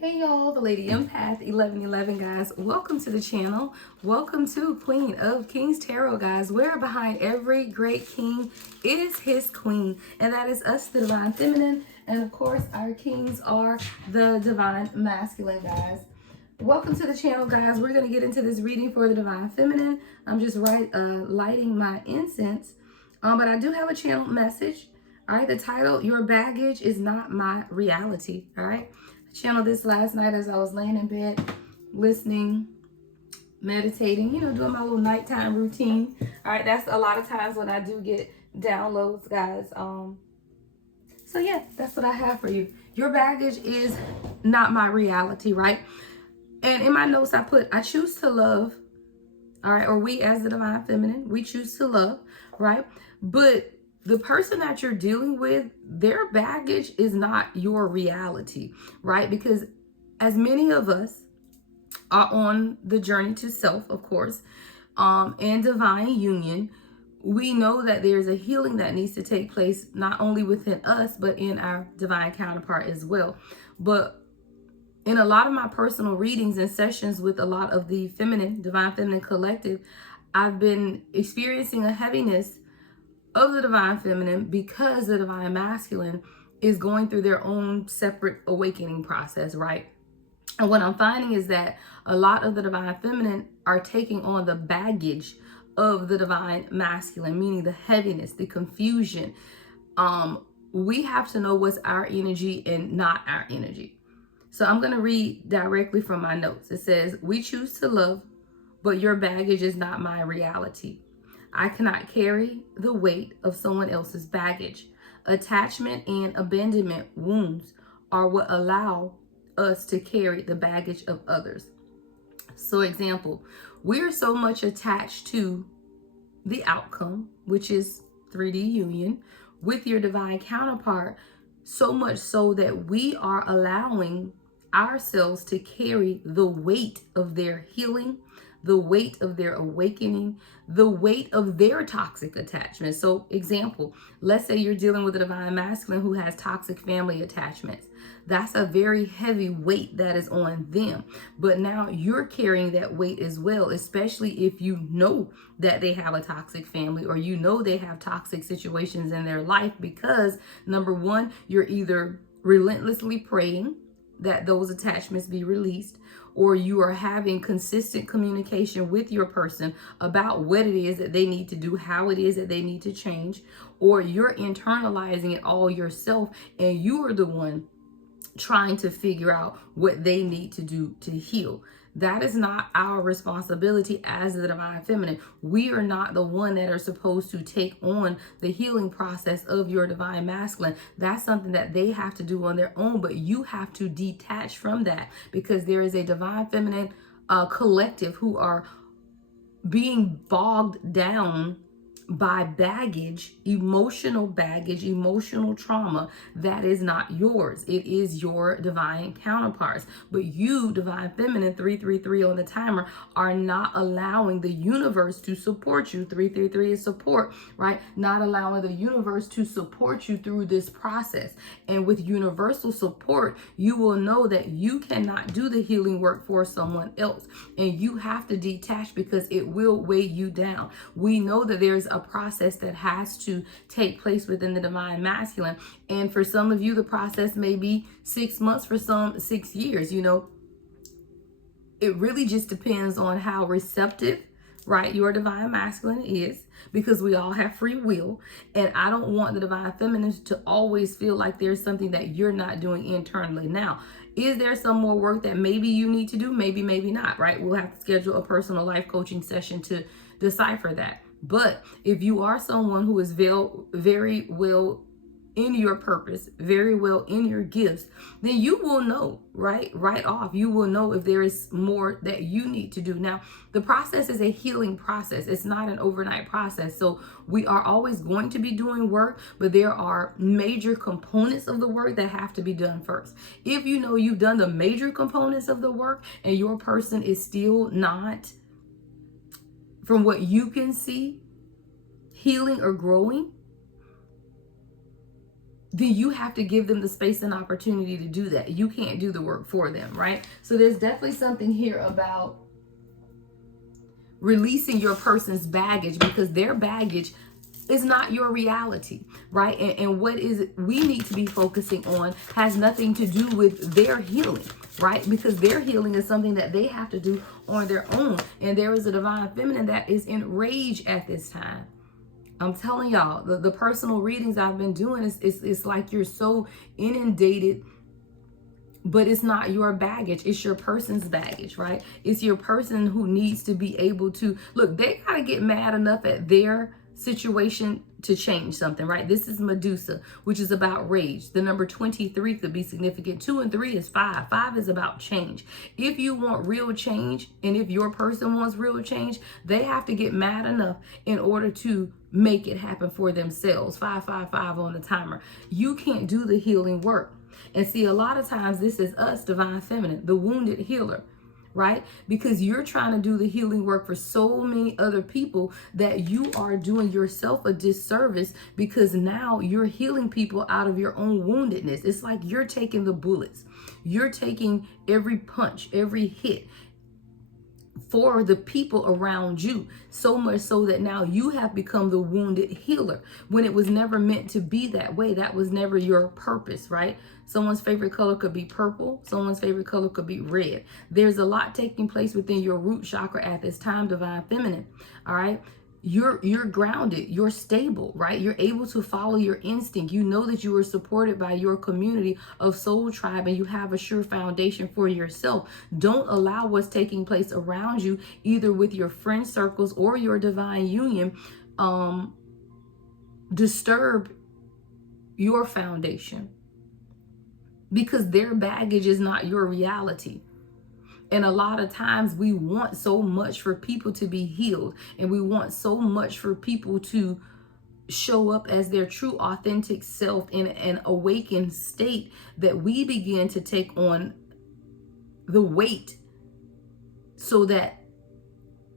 Hey y'all, the Lady Empath 1111 guys. Welcome to the channel. Welcome to Queen of Kings Tarot guys, where behind every great king is his queen, and that is us, the Divine Feminine, and of course our kings are the Divine Masculine guys. Welcome to the channel guys. We're going to get into this reading for the Divine Feminine. I'm just lighting my incense, but I do have a channel message. All right, the title, Your Baggage is Not My Reality. All right. Channeled this last night as I was laying in bed, listening, meditating, doing my little nighttime routine. All right, that's a lot of times when I do get downloads, guys. So yeah, that's what I have for you. Your baggage is not my reality, right? And in my notes, I put, I choose to love, all right, or we as the Divine Feminine, we choose to love, right? But the person that you're dealing with, their baggage is not your reality, right? Because as many of us are on the journey to self, of course, and divine union, we know that there's a healing that needs to take place, not only within us, but in our divine counterpart as well. But in a lot of my personal readings and sessions with a lot of the Divine Feminine collective, I've been experiencing a heaviness of the Divine Feminine because the Divine Masculine is going through their own separate awakening process, right? And what I'm finding is that a lot of the Divine Feminine are taking on the baggage of the Divine Masculine, meaning the heaviness, the confusion. We have to know what's our energy and not our energy. So I'm going to read directly from my notes. It says, we choose to love, but your baggage is not my reality. I cannot carry the weight of someone else's baggage. Attachment and abandonment wounds are what allow us to carry the baggage of others. So example, we are so much attached to the outcome, which is 3D union with your divine counterpart, so much so that we are allowing ourselves to carry the weight of their healing, the weight of their awakening, the weight of their toxic attachment. So example, let's say you're dealing with a Divine Masculine who has toxic family attachments. That's a very heavy weight that is on them. But now you're carrying that weight as well, especially if you know that they have a toxic family or you know they have toxic situations in their life, because number one, you're either relentlessly praying that those attachments be released, or you are having consistent communication with your person about what it is that they need to do, how it is that they need to change, or you're internalizing it all yourself and you are the one trying to figure out what they need to do to heal. That is not our responsibility as the Divine Feminine. We are not the one that are supposed to take on the healing process of your Divine Masculine. That's something that they have to do on their own, but you have to detach from that, because there is a Divine Feminine collective who are being bogged down by baggage, emotional trauma that is not yours. It is your divine counterparts. But you, Divine Feminine 333 on the timer, are not allowing the universe to support you. 333 is support, right? Not allowing the universe to support you through this process. And with universal support, you will know that you cannot do the healing work for someone else. And you have to detach, because it will weigh you down. We know that there's a process that has to take place within the Divine Masculine. And for some of you, the process may be 6 months, for some 6 years. It really just depends on how receptive, right, your Divine Masculine is, because we all have free will. And I don't want the Divine Feminine to always feel like there's something that you're not doing internally. Now, is there some more work that maybe you need to do? Maybe, maybe not, right? We'll have to schedule a personal life coaching session to decipher that. But if you are someone who is very well in your purpose, very well in your gifts, then you will know, right off, you will know if there is more that you need to do. Now, the process is a healing process. It's not an overnight process. So we are always going to be doing work, but there are major components of the work that have to be done first. If you know you've done the major components of the work and your person is still not, from what you can see, healing or growing, then you have to give them the space and opportunity to do that. You can't do the work for them, right? So there's definitely something here about releasing your person's baggage, because their baggage is not your reality, right? And what is we need to be focusing on has nothing to do with their healing, right? Because their healing is something that they have to do on their own. And there is a divine feminine that is in rage at this time. I'm telling y'all, the personal readings I've been doing it's like you're so inundated, but it's not your baggage. It's your person's baggage, right? It's your person who needs to be able to, look, they got to get mad enough at their situation to change something, right? This is Medusa, which is about rage. The number 23 could be significant. 2 and 3 is 5. 5 is about change. If you want real change, and if your person wants real change, they have to get mad enough in order to make it happen for themselves. 555 on the timer. You can't do the healing work. And see, a lot of times this is us, divine feminine, the wounded healer, right? Because you're trying to do the healing work for so many other people that you are doing yourself a disservice, because now you're healing people out of your own woundedness. It's like you're taking the bullets. You're taking every punch, every hit for the people around you, so much so that now you have become the wounded healer when it was never meant to be that way. That was never your purpose, right? Someone's favorite color could be purple. Someone's favorite color could be red. There's a lot taking place within your root chakra at this time, divine feminine. All right. You're grounded, you're stable, right? You're able to follow your instinct. You know that you are supported by your community of soul tribe, and you have a sure foundation for yourself. Don't allow what's taking place around you, either with your friend circles or your divine union, disturb your foundation, because their baggage is not your reality. And a lot of times we want so much for people to be healed, and we want so much for people to show up as their true authentic self in an awakened state, that we begin to take on the weight so that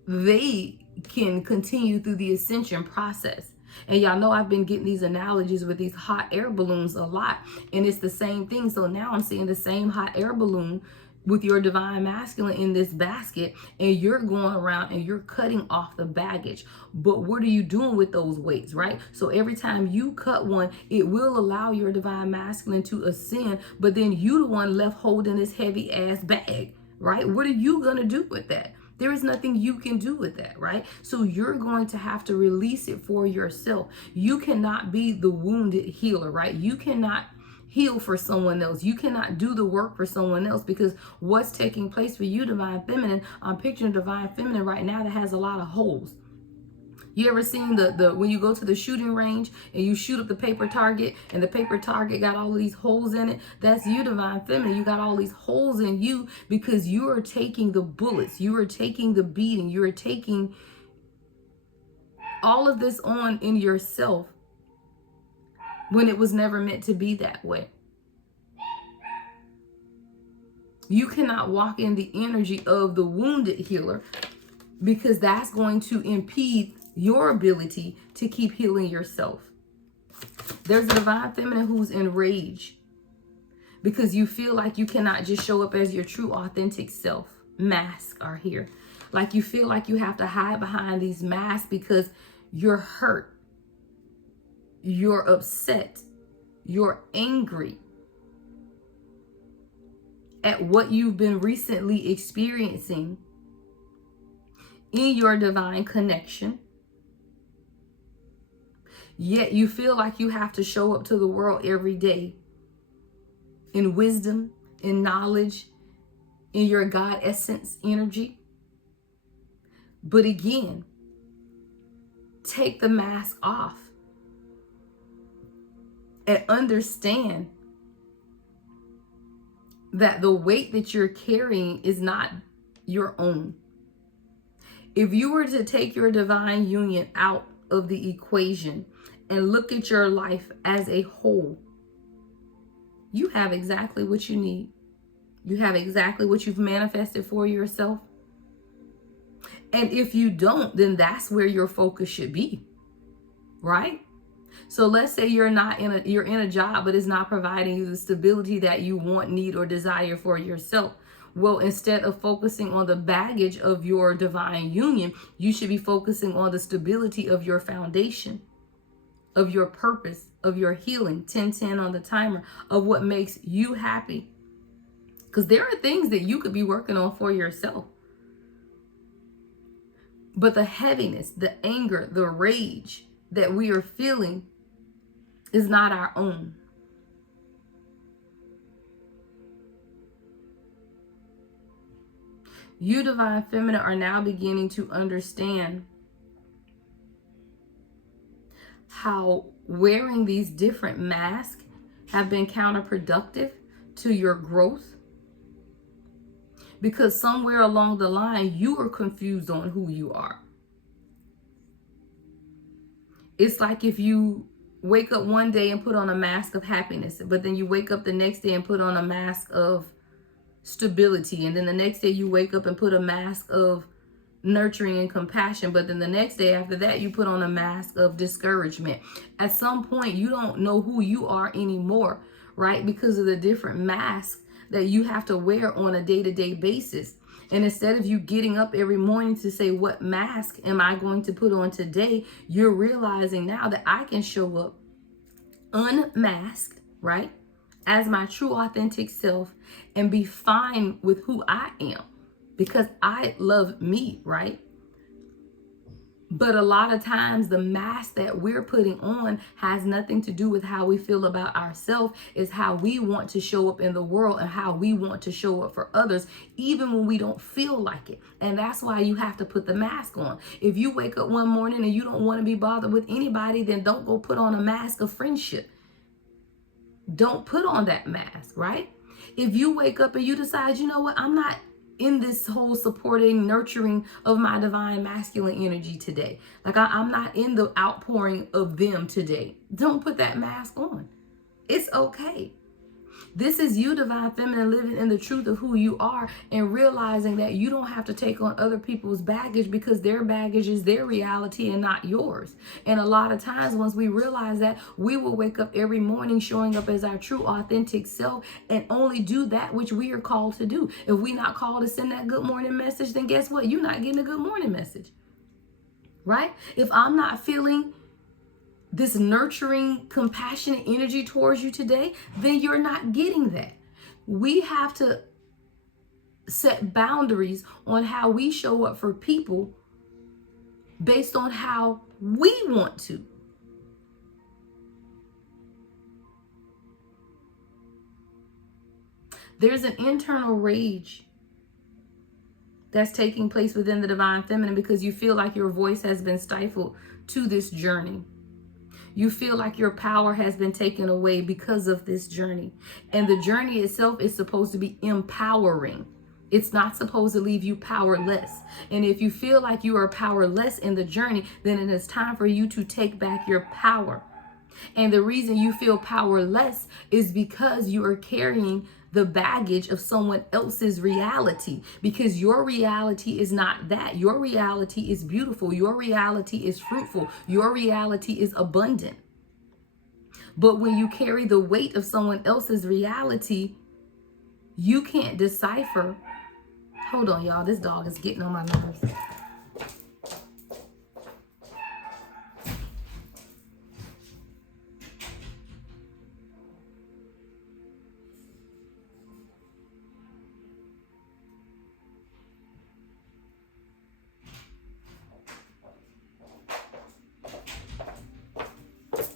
they can continue through the ascension process. And y'all know I've been getting these analogies with these hot air balloons a lot, and it's the same thing. So now I'm seeing the same hot air balloon with your divine masculine in this basket, and you're going around and you're cutting off the baggage. But what are you doing with those weights, right? So every time you cut one, it will allow your divine masculine to ascend, but then you the one left holding this heavy ass bag, right? What are you gonna do with that? There is nothing you can do with that, right? So you're going to have to release it for yourself. You cannot be the wounded healer, right? You cannot heal for someone else. You cannot do the work for someone else, because what's taking place for you, divine feminine, I'm picturing divine feminine right now that has a lot of holes. You ever seen the when you go to the shooting range and you shoot up the paper target, and the paper target got all these holes in it? That's you, divine feminine. You got all these holes in you because you are taking the bullets. You are taking the beating. You are taking all of this on in yourself when it was never meant to be that way. You cannot walk in the energy of the wounded healer, because that's going to impede your ability to keep healing yourself. There's a divine feminine who's in rage because you feel like you cannot just show up as your true authentic self. Masks are here. Like you feel like you have to hide behind these masks because you're hurt, you're upset, you're angry at what you've been recently experiencing in your divine connection. Yet you feel like you have to show up to the world every day in wisdom, in knowledge, in your God essence energy. But again, take the mask off and understand that the weight that you're carrying is not your own. If you were to take your divine union out of the equation and look at your life as a whole, you have exactly what you need. You have exactly what you've manifested for yourself. And if you don't, then that's where your focus should be, right? So let's say you're in a job, but it's not providing you the stability that you want, need, or desire for yourself. Well, instead of focusing on the baggage of your divine union, you should be focusing on the stability of your foundation, of your purpose, of your healing, 10-10 on the timer, of what makes you happy. Because there are things that you could be working on for yourself. But the heaviness, the anger, the rage that we are feeling is not our own. You, divine feminine, are now beginning to understand how wearing these different masks have been counterproductive to your growth. Because somewhere along the line, you are confused on who you are. It's like if you wake up one day and put on a mask of happiness, but then you wake up the next day and put on a mask of stability. And then the next day you wake up and put a mask of nurturing and compassion. But then the next day after that, you put on a mask of discouragement. At some point, you don't know who you are anymore, right? Because of the different masks that you have to wear on a day-to-day basis. And instead of you getting up every morning to say, what mask am I going to put on today? You're realizing now that I can show up unmasked, right? As my true authentic self and be fine with who I am because I love me, right? But a lot of times the mask that we're putting on has nothing to do with how we feel about ourselves. It's how we want to show up in the world and how we want to show up for others, even when we don't feel like it. And that's why you have to put the mask on. If you wake up one morning and you don't want to be bothered with anybody, then don't go put on a mask of friendship. Don't put on that mask, right? If you wake up and you decide, you know what, I'm not in this whole supporting, nurturing of my divine masculine energy today. Like I'm not in the outpouring of them today. Don't put that mask on. It's okay. This is you, divine feminine, living in the truth of who you are and realizing that you don't have to take on other people's baggage because their baggage is their reality and not yours. And a lot of times once we realize that, we will wake up every morning showing up as our true authentic self and only do that which we are called to do. If we're not called to send that good morning message, then guess what? You're not getting a good morning message, right? If I'm not feeling this nurturing, compassionate energy towards you today, then you're not getting that. We have to set boundaries on how we show up for people based on how we want to. There's an internal rage that's taking place within the divine feminine because you feel like your voice has been stifled to this journey. You feel like your power has been taken away because of this journey. And the journey itself is supposed to be empowering. It's not supposed to leave you powerless. And if you feel like you are powerless in the journey, then it is time for you to take back your power. And the reason you feel powerless is because you are carrying the baggage of someone else's reality, because your reality is not that. Your reality is beautiful. Your reality is fruitful. Your reality is abundant. But when you carry the weight of someone else's reality, you can't decipher. Hold on, y'all. This dog is getting on my nerves.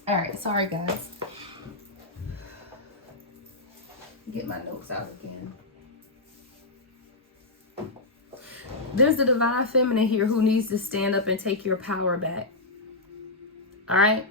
All right, sorry guys. Get my notes out again. There's the divine feminine here who needs to stand up and take your power back. All right?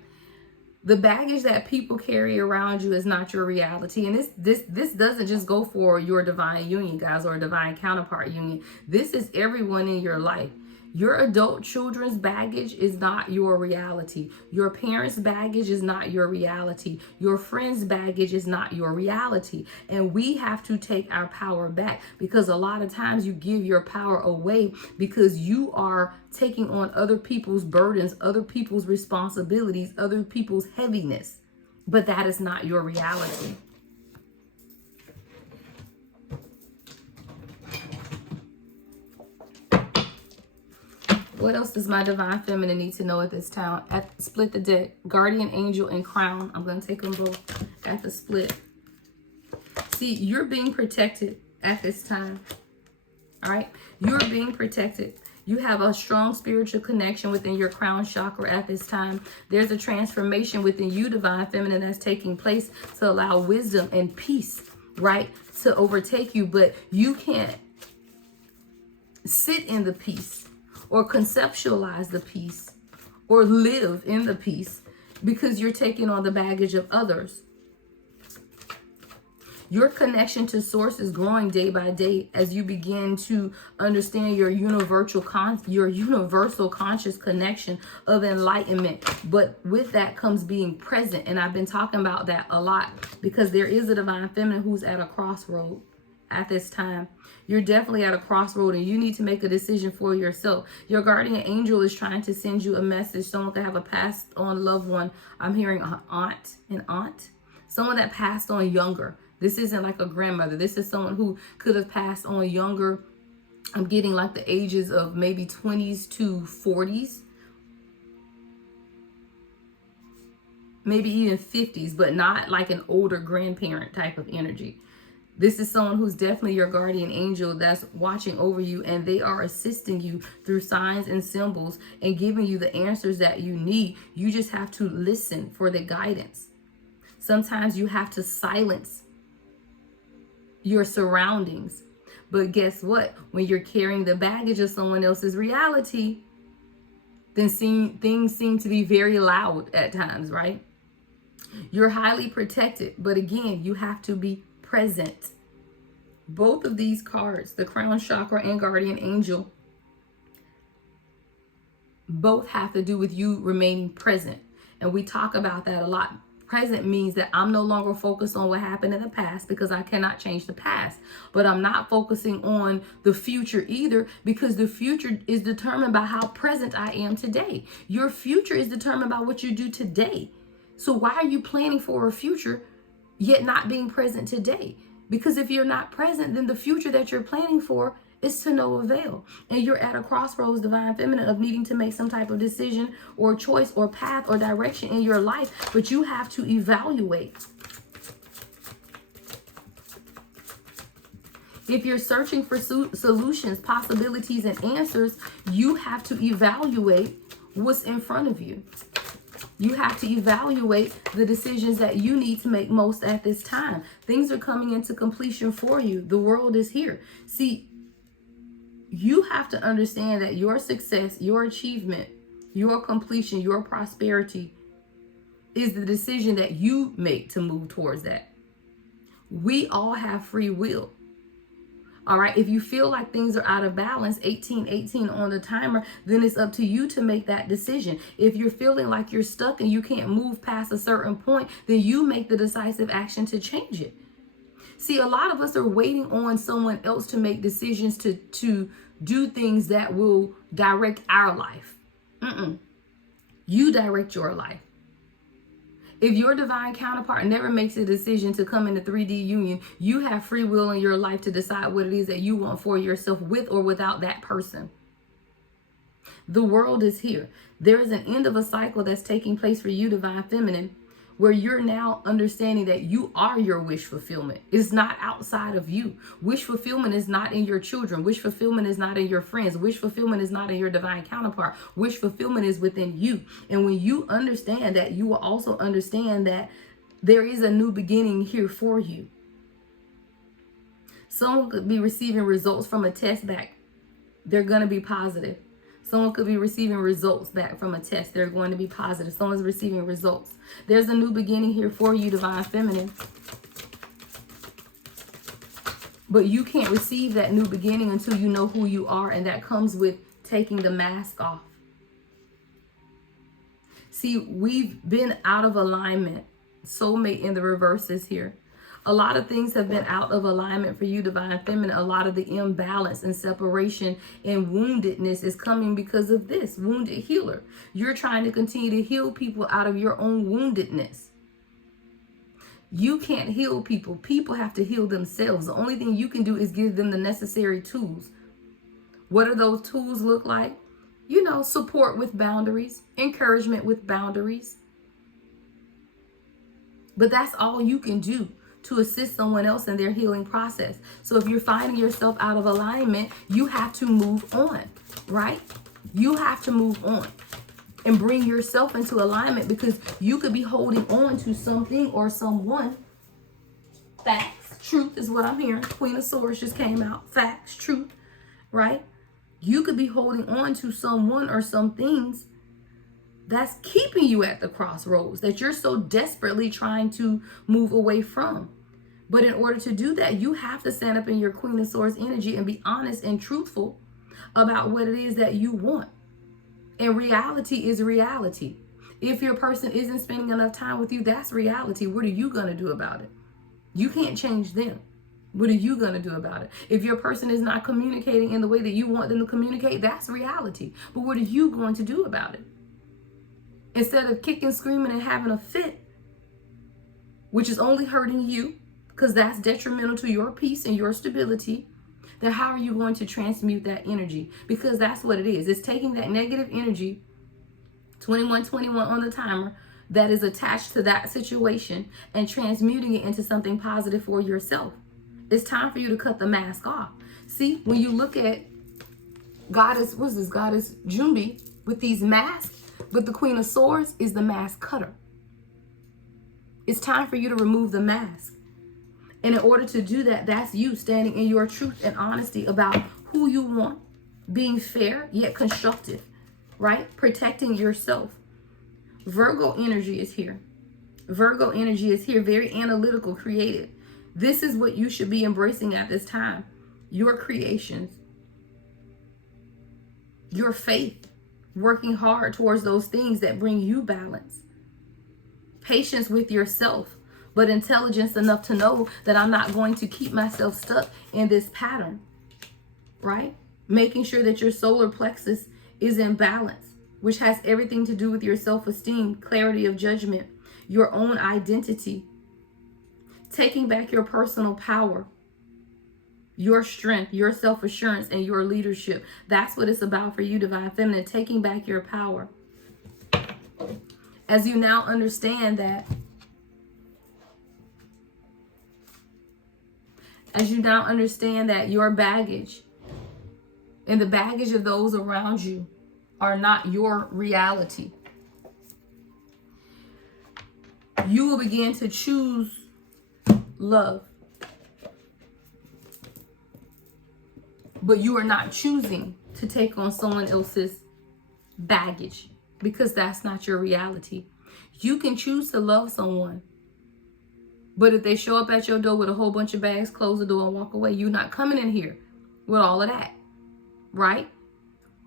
The baggage that people carry around you is not your reality. And this doesn't just go for your divine union, guys, or a divine counterpart union. This is everyone in your life. Your adult children's baggage is not your reality. Your parents' baggage is not your reality. Your friends' baggage is not your reality. And we have to take our power back, because a lot of times you give your power away because you are taking on other people's burdens, other people's responsibilities, other people's heaviness. But that is not your reality. What else does my divine feminine need to know at this time? Split the deck. Guardian angel and crown. I'm going to take them both at the split. See, you're being protected at this time. All right? You're being protected. You have a strong spiritual connection within your crown chakra at this time. There's a transformation within you, divine feminine, that's taking place to allow wisdom and peace, right, to overtake you. But you can't sit in the peace or conceptualize the peace or live in the peace because you're taking on the baggage of others. Your connection to source is growing day by day as you begin to understand your universal conscious connection of enlightenment. But with that comes being present. And I've been talking about that a lot because there is a divine feminine who's at a crossroad at this time. You're definitely at a crossroad and you need to make a decision for yourself. Your guardian angel is trying to send you a message. Someone could have a passed on loved one. I'm hearing an aunt, someone that passed on younger. This isn't like a grandmother. This is someone who could have passed on younger. I'm getting like the ages of maybe 20s to 40s. Maybe even 50s, but not like an older grandparent type of energy. This is someone who's definitely your guardian angel that's watching over you, and they are assisting you through signs and symbols and giving you the answers that you need. You just have to listen for the guidance. Sometimes you have to silence your surroundings. But guess what? When you're carrying the baggage of someone else's reality, then things seem to be very loud at times, right? You're highly protected, but again, you have to be present. Both of these cards, the crown chakra and guardian angel, both have to do with you remaining present. And we talk about that a lot. Present means that I'm no longer focused on what happened in the past because I cannot change the past. But I'm not focusing on the future either, because the future is determined by how present I am today. Your future is determined by what you do today. So why are you planning for a future yet not being present today? Because if you're not present, then the future that you're planning for is to no avail. And you're at a crossroads, divine feminine, of needing to make some type of decision or choice or path or direction in your life. But you have to evaluate. If you're searching for solutions, possibilities, and answers, you have to evaluate what's in front of you. You have to evaluate the decisions that you need to make most at this time. Things are coming into completion for you. The world is here. See, you have to understand that your success, your achievement, your completion, your prosperity is the decision that you make to move towards that. We all have free will. All right. If you feel like things are out of balance, 1818 on the timer, then it's up to you to make that decision. If you're feeling like you're stuck and you can't move past a certain point, then you make the decisive action to change it. See, a lot of us are waiting on someone else to make decisions to do things that will direct our life. You direct your life. If your divine counterpart never makes a decision to come into 3D union, you have free will in your life to decide what it is that you want for yourself, with or without that person. The world is here. There is an end of a cycle that's taking place for you, divine feminine, where you're now understanding that you are your wish fulfillment. It's not outside of you. Wish fulfillment is not in your children. Wish fulfillment is not in your friends. Wish fulfillment is not in your divine counterpart. Wish fulfillment is within you. And when you understand that, you will also understand that there is a new beginning here for you. Someone could be receiving results from a test back. They're going to be positive. Someone could be receiving results back from a test. They're going to be positive. Someone's receiving results. There's a new beginning here for you, divine feminine. But you can't receive that new beginning until you know who you are. And that comes with taking the mask off. See, we've been out of alignment. Soulmate in the reverse is here. A lot of things have been out of alignment for you, Divine Feminine. A lot of the imbalance and separation and woundedness is coming because of this. Wounded healer. You're trying to continue to heal people out of your own woundedness. You can't heal people. People have to heal themselves. The only thing you can do is give them the necessary tools. What do those tools look like? You know, support with boundaries, encouragement with boundaries. But that's all you can do to assist someone else in their healing process. So if you're finding yourself out of alignment, you have to move on, right? You have to move on and bring yourself into alignment, because you could be holding on to something or someone. Facts, truth is what I'm hearing. Queen of Swords just came out. Facts, truth, right? You could be holding on to someone or some things that's keeping you at the crossroads that you're so desperately trying to move away from. But in order to do that, you have to stand up in your Queen of Swords energy and be honest and truthful about what it is that you want. And reality is reality. If your person isn't spending enough time with you, that's reality. What are you going to do about it? You can't change them. What are you going to do about it? If your person is not communicating in the way that you want them to communicate, that's reality. But what are you going to do about it? Instead of kicking, screaming, and having a fit, which is only hurting you, because that's detrimental to your peace and your stability, then how are you going to transmute that energy? Because that's what it is. It's taking that negative energy, 2121 on the timer, that is attached to that situation and transmuting it into something positive for yourself. It's time for you to cut the mask off. See, when you look at Goddess, what's this? Goddess Jumbi with these masks, but the Queen of Swords is the mask cutter. It's time for you to remove the mask. And in order to do that, that's you standing in your truth and honesty about who you want, being fair yet constructive, right? Protecting yourself. Virgo energy is here. Virgo energy is here, very analytical, creative. This is what you should be embracing at this time. Your creations, your faith, working hard towards those things that bring you balance. Patience with yourself, but intelligence enough to know that I'm not going to keep myself stuck in this pattern, right? Making sure that your solar plexus is in balance, which has everything to do with your self-esteem, clarity of judgment, your own identity, taking back your personal power, your strength, your self-assurance, and your leadership. That's what it's about for you, Divine Feminine, taking back your power. As you now understand that, your baggage and the baggage of those around you are not your reality, you will begin to choose love. But you are not choosing to take on someone else's baggage, because that's not your reality. You can choose to love someone, but if they show up at your door with a whole bunch of bags, close the door and walk away, you're not coming in here with all of that, right?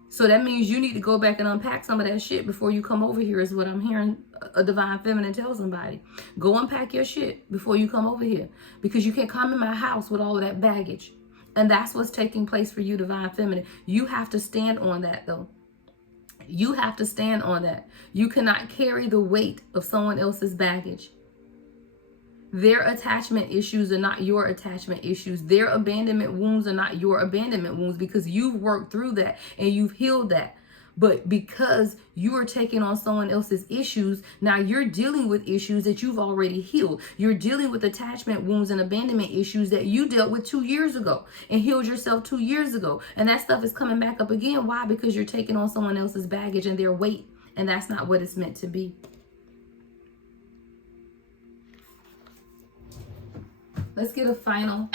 So that means you need to go back and unpack some of that shit before you come over here, is what I'm hearing a Divine Feminine tell somebody. Go unpack your shit before you come over here, because you can't come in my house with all of that baggage. And that's what's taking place for you, Divine Feminine. You have to stand on that, though. You have to stand on that. You cannot carry the weight of someone else's baggage. Their attachment issues are not your attachment issues. Their abandonment wounds are not your abandonment wounds, because you've worked through that and you've healed that. But because you are taking on someone else's issues, now you're dealing with issues that you've already healed. You're dealing with attachment wounds and abandonment issues that you dealt with 2 years ago and healed yourself 2 years ago. And that stuff is coming back up again. Why? Because you're taking on someone else's baggage and their weight. And that's not what it's meant to be. Let's get a final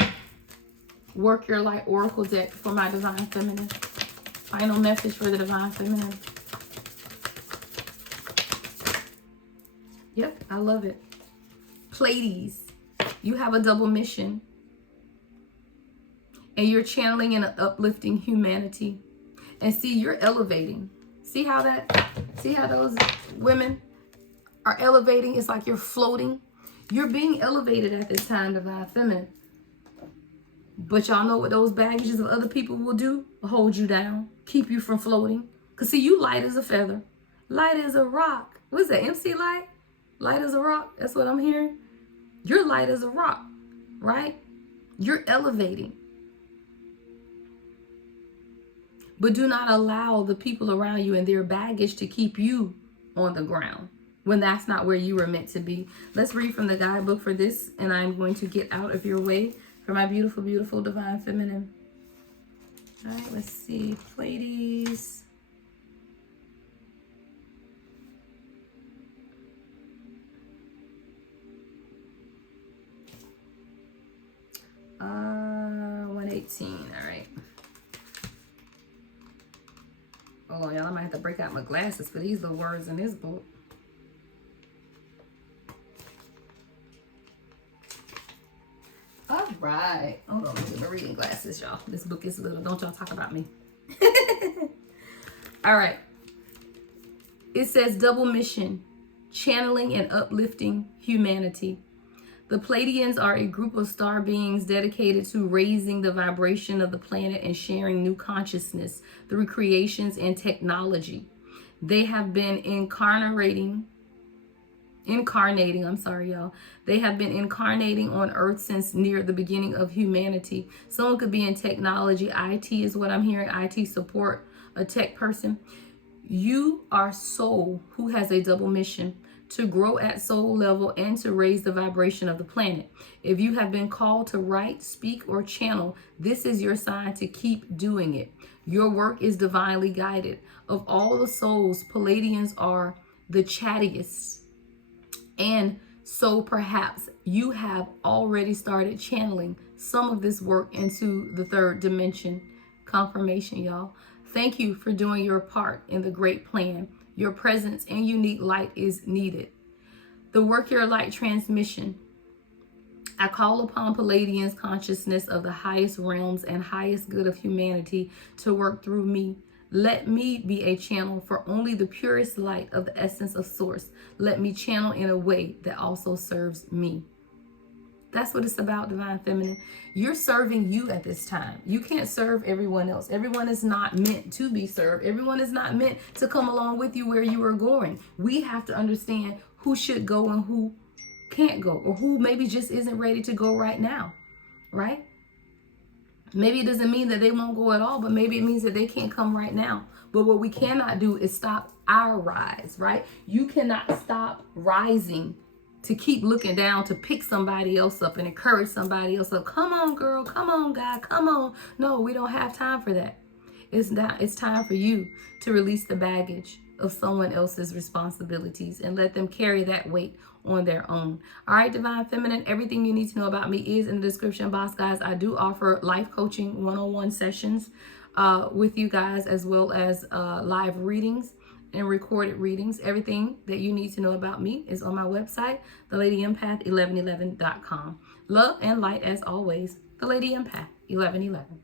Work Your Light Oracle deck for my Divine Feminine. Final message for the Divine Feminine. Yep, I love it. Pleiades, you have a double mission. And you're channeling and uplifting humanity. And see, you're elevating. See how those women are elevating? It's like you're floating. You're being elevated at this time, Divine Feminine. But y'all know what those baggages of other people will do? Hold you down, keep you from floating. Because see, you light as a feather, light as a rock. What's that, MC Light? Light as a rock, that's what I'm hearing. You're light as a rock, right? You're elevating. But do not allow the people around you and their baggage to keep you on the ground when that's not where you were meant to be. Let's read from the guidebook for this, and I'm going to get out of your way for my beautiful, beautiful Divine Feminine. All right, let's see. Pleiades. Uh, 118. All right. Hold on, y'all. I might have to break out my glasses for these little words in this book. All right. Hold on, let me get my reading glasses, y'all. This book is little. Don't y'all talk about me. All right. It says double mission, channeling and uplifting humanity. The Pleiadians are a group of star beings dedicated to raising the vibration of the planet and sharing new consciousness through creations and technology. They have been incarnating, y'all. They have been incarnating on Earth since near the beginning of humanity. Someone could be in technology. IT is what I'm hearing. IT support, a tech person. You are soul who has a double mission: to grow at soul level and to raise the vibration of the planet. If you have been called to write, speak, or channel, this is your sign to keep doing it. Your work is divinely guided. Of all the souls, Pleiadians are the chattiest. And so perhaps you have already started channeling some of this work into the third dimension. Confirmation, y'all. Thank you for doing your part in the great plan. Your presence and unique light is needed. The Work Your Light transmission. I call upon Pleiadians' consciousness of the highest realms and highest good of humanity to work through me. Let me be a channel for only the purest light of the essence of Source. Let me channel in a way that also serves me. That's what it's about, Divine Feminine. You're serving you at this time. You can't serve everyone else. Everyone is not meant to be served. Everyone is not meant to come along with you where you are going. We have to understand who should go and who can't go, or who maybe just isn't ready to go right now, right? Maybe it doesn't mean that they won't go at all, but maybe it means that they can't come right now. But what we cannot do is stop our rise, right? You cannot stop rising to keep looking down to pick somebody else up and encourage somebody else up. Come on, girl. Come on, guy. Come on. No, we don't have time for that. It's time for you to release the baggage of someone else's responsibilities and let them carry that weight on their own. All right, Divine Feminine, everything you need to know about me is in the description box, guys. I do offer life coaching one-on-one sessions with you guys, as well as live readings and recorded readings. Everything that you need to know about me is on my website, thelady1111.com. Love and light as always, The Lady Empath 1111.